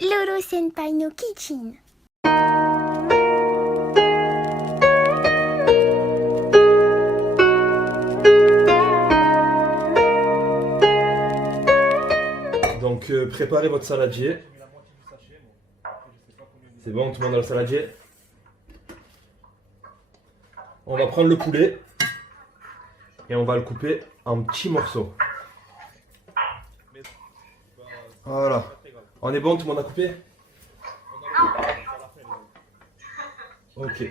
Loro Senpai no Kitchen. Donc préparez votre saladier. C'est bon, tout le monde a le saladier. On va prendre le poulet et on va le couper en petits morceaux. Voilà. On est bon, tout le monde a coupé? Ok.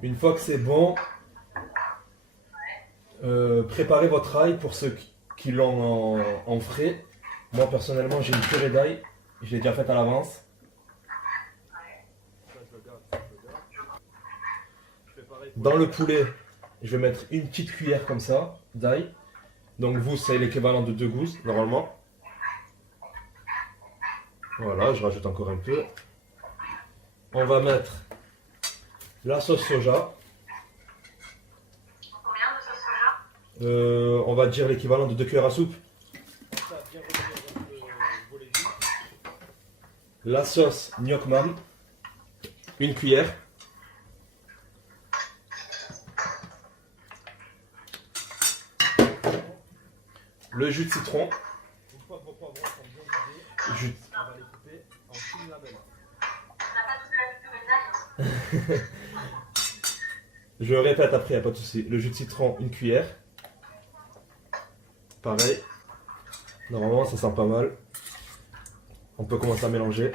Une fois que c'est bon, préparez votre ail pour ceux qui l'ont en frais. Moi personnellement j'ai une purée d'ail, je l'ai déjà faite à l'avance. Dans le poulet, je vais mettre une petite cuillère comme ça d'ail. Donc vous c'est l'équivalent de 2 gousses normalement. Voilà, je rajoute encore un peu. On va mettre la sauce soja. Combien de sauce soja? On va dire l'équivalent de 2 cuillères à soupe. La sauce gnoc mam, une cuillère. Le jus de citron. Une fois que vos poivrons sont bien vidés, on va les couper en fines lamelles. On n'a pas toute la purée d'ail. Je répète après, il n'y a pas de souci. Le jus de citron, une cuillère. Pareil. Normalement, ça sent pas mal. On peut commencer à mélanger.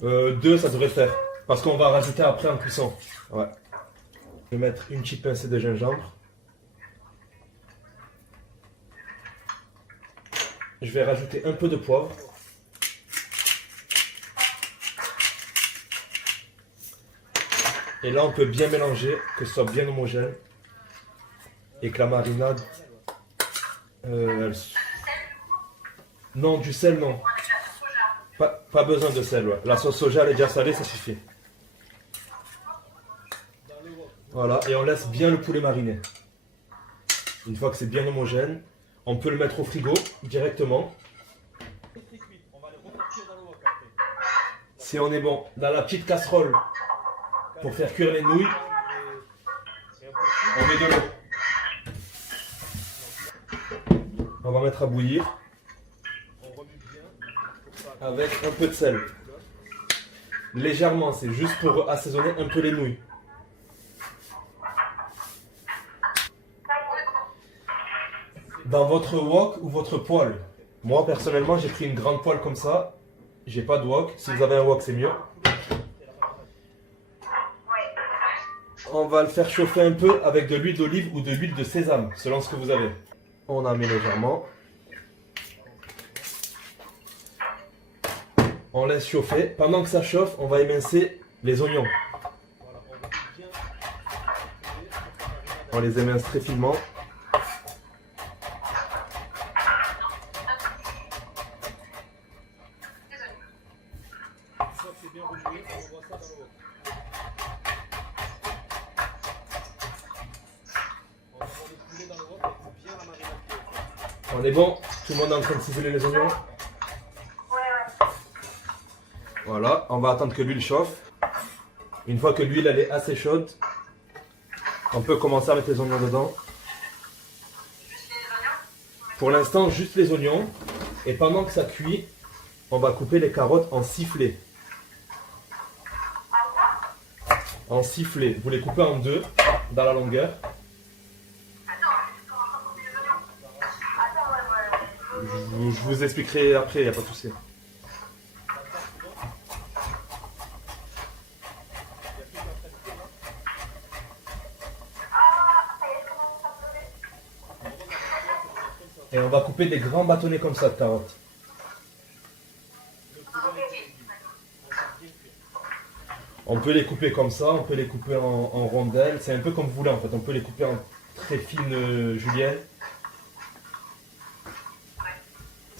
Deux, ça devrait faire. Parce qu'on va rajouter après en cuisson. Ouais. Je vais mettre une petite pincée de gingembre. Je vais rajouter un peu de poivre. Et là, on peut bien mélanger, que ce soit bien homogène. Et que la marinade... Non, du sel, non. Pas besoin de sel, ouais. La sauce soja, elle est déjà salée, ça suffit. Voilà, et on laisse bien le poulet mariner. Une fois que c'est bien homogène, on peut le mettre au frigo directement. Si on est bon, dans la petite casserole, pour faire cuire les nouilles, on met de l'eau. On va mettre à bouillir avec un peu de sel. Légèrement, c'est juste pour assaisonner un peu les nouilles. Dans votre wok ou votre poêle. Moi personnellement, j'ai pris une grande poêle comme ça. J'ai pas de wok. Si vous avez un wok, c'est mieux. On va le faire chauffer un peu avec de l'huile d'olive ou de l'huile de sésame, selon ce que vous avez. On a mis légèrement. On laisse chauffer. Pendant que ça chauffe, on va émincer les oignons. On les émince très finement. On est bon? Tout le monde est en train de ciseler les oignons? Voilà, on va attendre que l'huile chauffe. Une fois que l'huile elle est assez chaude, on peut commencer à mettre les oignons dedans. Pour l'instant, juste les oignons. Et pendant que ça cuit, on va couper les carottes en sifflets. En sifflets. Vous les coupez en deux, dans la longueur. Je vous expliquerai après, il n'y a pas de souci. Et on va couper des grands bâtonnets comme ça de carottes. On peut les couper comme ça, on peut les couper en rondelles. C'est un peu comme vous voulez en fait. On peut les couper en très fines juliennes.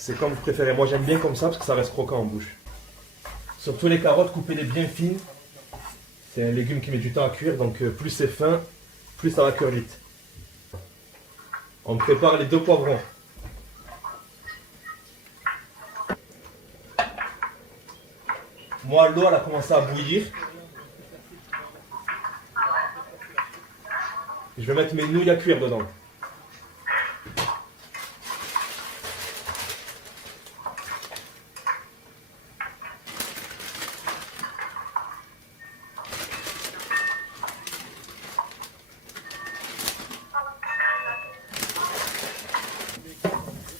C'est comme vous préférez. Moi j'aime bien comme ça parce que ça reste croquant en bouche. Surtout les carottes, coupez-les bien fines. C'est un légume qui met du temps à cuire, donc plus c'est fin, plus ça va cuire vite. On prépare les 2 poivrons. Moi, l'eau elle a commencé à bouillir. Je vais mettre mes nouilles à cuire dedans.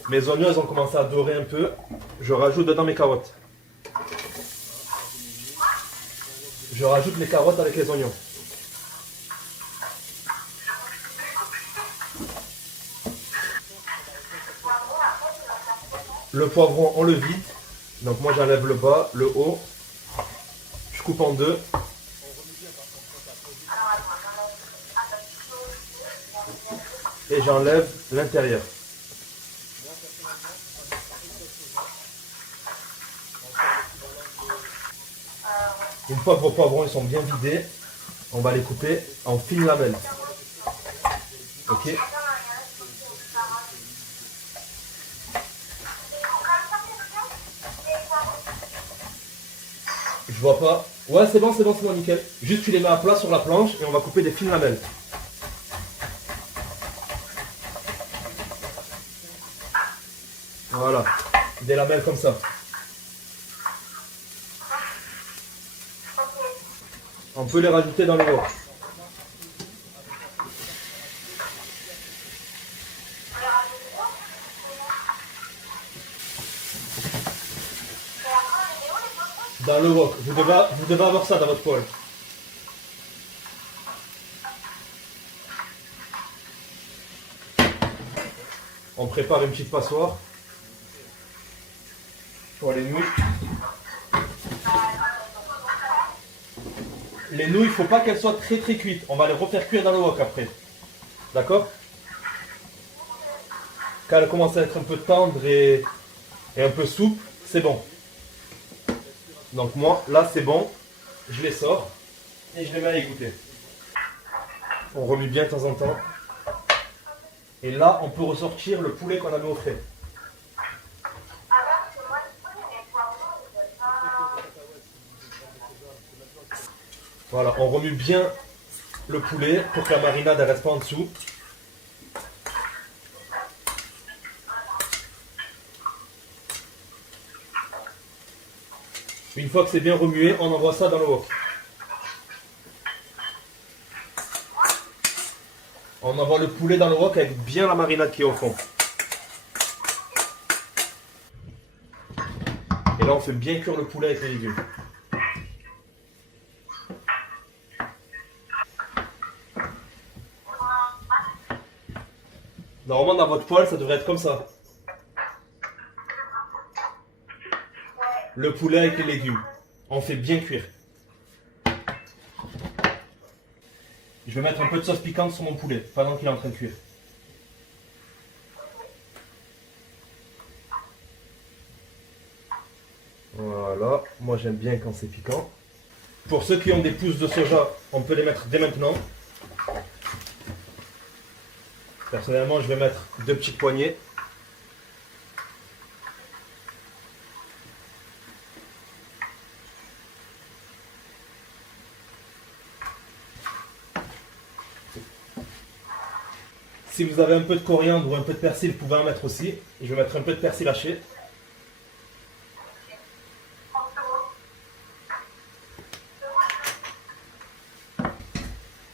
Mes oignons, ils ont commencé à dorer un peu. Je rajoute dedans mes carottes. Je rajoute les carottes avec les oignons. Le poivron, on le vide. Donc moi, j'enlève le bas, le haut. Je coupe en 2. Et j'enlève l'intérieur. Une fois que vos poivrons ils sont bien vidés, on va les couper en fines lamelles. Ok. Je vois pas. Ouais, c'est bon, nickel. Juste tu les mets à plat sur la planche et on va couper des fines lamelles. Voilà. Des lamelles comme ça. On peut les rajouter dans le wok. Dans le wok. Vous devez avoir ça dans votre poêle. On prépare une petite passoire pour les nouilles. Les nouilles, il ne faut pas qu'elles soient très cuites. On va les refaire cuire dans le wok après. D'accord? Quand elles commencent à être un peu tendres et un peu souples, c'est bon. Donc moi, là c'est bon. Je les sors et je les mets à égoutter. On remue bien de temps en temps. Et là, on peut ressortir le poulet qu'on avait au frais. Voilà, on remue bien le poulet pour que la marinade ne reste pas en dessous. Une fois que c'est bien remué, on envoie ça dans le wok. On envoie le poulet dans le wok avec bien la marinade qui est au fond. Et là, on fait bien cuire le poulet avec les légumes. Normalement, dans votre poêle, ça devrait être comme ça. Le poulet avec les légumes. On fait bien cuire. Je vais mettre un peu de sauce piquante sur mon poulet pendant qu'il est en train de cuire. Voilà, moi j'aime bien quand c'est piquant. Pour ceux qui ont des pousses de soja, on peut les mettre dès maintenant. Personnellement, je vais mettre 2 petites poignées. Si vous avez un peu de coriandre ou un peu de persil, vous pouvez en mettre aussi. Je vais mettre un peu de persil haché.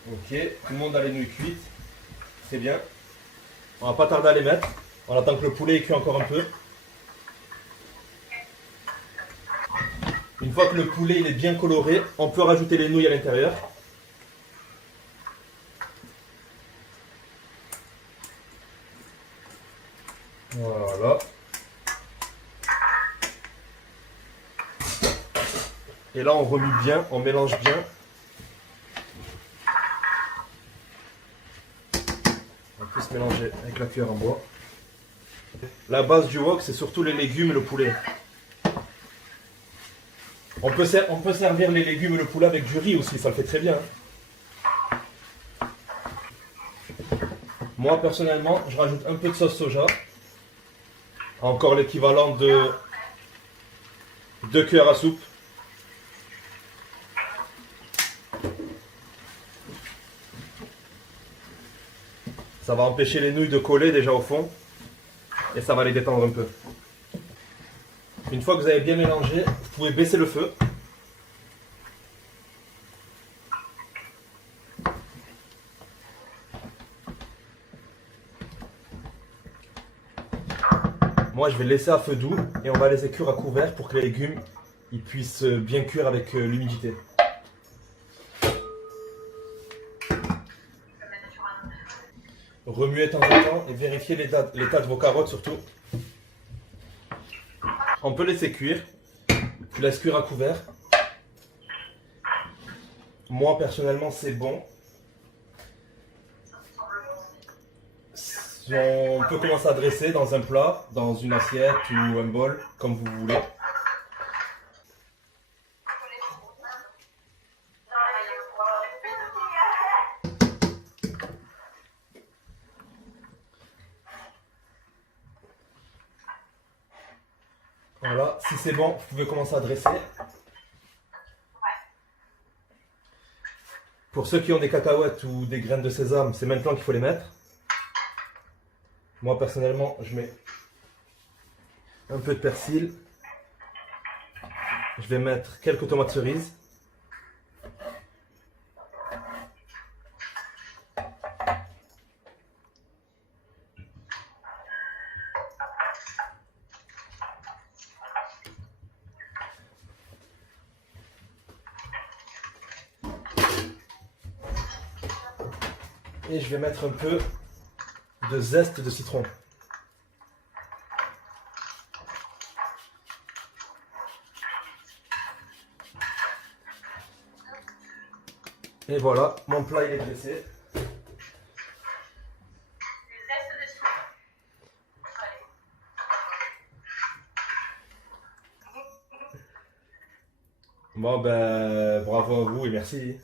Ok, tout le monde a les nouilles cuites. C'est bien. On va pas tarder à les mettre. On attend que le poulet est cuit encore un peu. Une fois que le poulet il est bien coloré, on peut rajouter les nouilles à l'intérieur. Voilà. Et là on remue bien, on mélange bien. On peut se mélanger avec la cuillère en bois. La base du wok, c'est surtout les légumes et le poulet. On peut servir les légumes et le poulet avec du riz aussi, ça le fait très bien. Moi, personnellement, je rajoute un peu de sauce soja. Encore l'équivalent de 2 cuillères à soupe. Ça va empêcher les nouilles de coller déjà au fond. Et ça va les détendre un peu. Une fois que vous avez bien mélangé, vous pouvez baisser le feu. Moi, je vais laisser à feu doux et on va laisser cuire à couvert pour que les légumes ils puissent bien cuire avec l'humidité. Remuez de temps en temps et vérifiez l'état de vos carottes surtout. On peut laisser cuire. Je laisse cuire à couvert. Moi, personnellement, c'est bon. On peut commencer à dresser dans un plat, dans une assiette ou un bol, comme vous voulez. Voilà, si c'est bon, vous pouvez commencer à dresser. Pour ceux qui ont des cacahuètes ou des graines de sésame, c'est maintenant qu'il faut les mettre. Moi, personnellement, je mets un peu de persil. Je vais mettre quelques tomates cerises. Et je vais mettre un peu de zeste de citron. Et voilà, mon plat il est dressé. Bon ben, bravo à vous et merci.